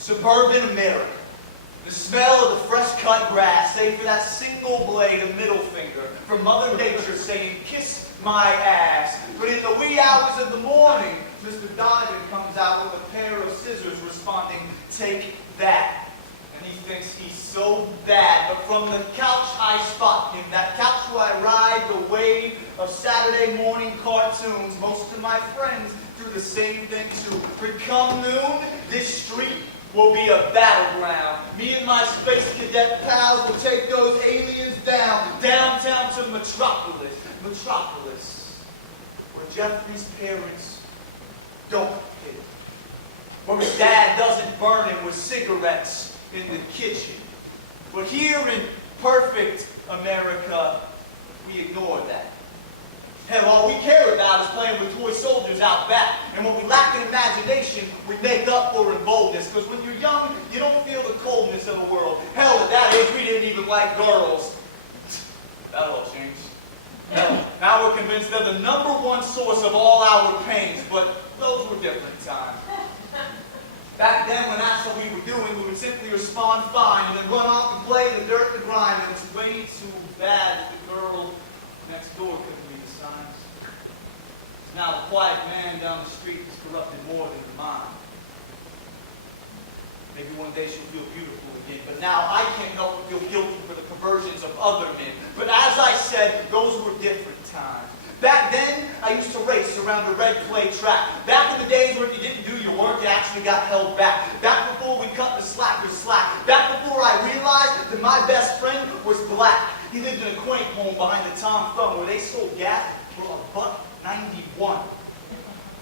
Suburban America. The smell of the fresh-cut grass, save for that single blade of middle finger from Mother Nature saying, "Kiss my ass." But in the wee hours of the morning, Mr. Donovan comes out with a pair of scissors responding, "Take that." And he thinks he's so bad, but from the couch I spot him, that couch where I ride the wave of Saturday morning cartoons. Most of my friends do the same thing too. For come noon, this street will be a battleground. Me and my space cadet pals will take those aliens downtown to Metropolis, where Jeffrey's parents don't hit, where his dad doesn't burn him with cigarettes in the kitchen. But here in perfect America, we ignore that. Hell, all we care about is playing with toy soldiers out back. And when we lack in imagination, we make up for in boldness. Because when you're young, you don't feel the coldness of the world. Hell, at that age, we didn't even like girls. That all changed. Hell, now we're convinced they're the #1 source of all our pains. But those were different times. Back then, when that's what we were doing, we would simply respond fine and then run off and play in the dirt and grime. And it's way too bad that the girl next door couldn't read the signs. Now the quiet man down the street is corrupted more than the mind. Maybe one day she'll feel beautiful again, but now I can't help but feel guilty for the perversions of other men. But as I said, those were different times. Back then, I used to race around a red clay track. Back in the days where if you didn't do your work, you actually got held back. Back before we cut the slackers slack. Back before I realized that my best friend was black. He lived in a quaint home behind the Tom Thumb where they sold gas for $1.91.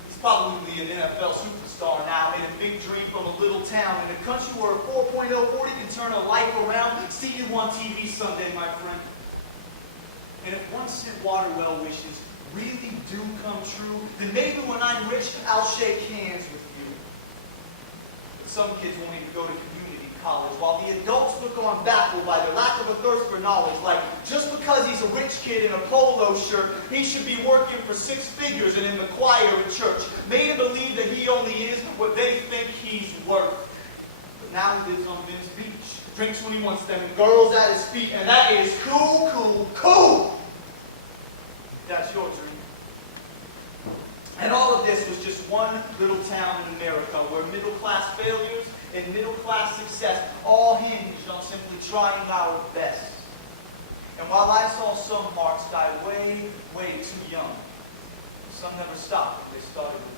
He's probably an NFL superstar now, made a big dream from a little town in a country where a 4.0 40 can turn a life around. See you on TV Sunday, my friend. And if 1 cent water well wishes really do come true, then maybe when I'm rich, I'll shake hands with you. But some kids won't even go to community college, while the adults look on baffled by their lack of a thirst for knowledge, like just because he's a rich kid in a polo shirt, he should be working for 6 figures and in the choir in church, made him believe that he only is what they think he's worth. But now he lives on Venice Beach, drinks when he wants them, and girls at his feet, and that is cool, cool, cool! That's your dream. And all of this was just one little town in America where middle-class failures and middle-class success all hinged on simply trying our best. And while I saw some hearts die way, way too young, some never stopped when they started with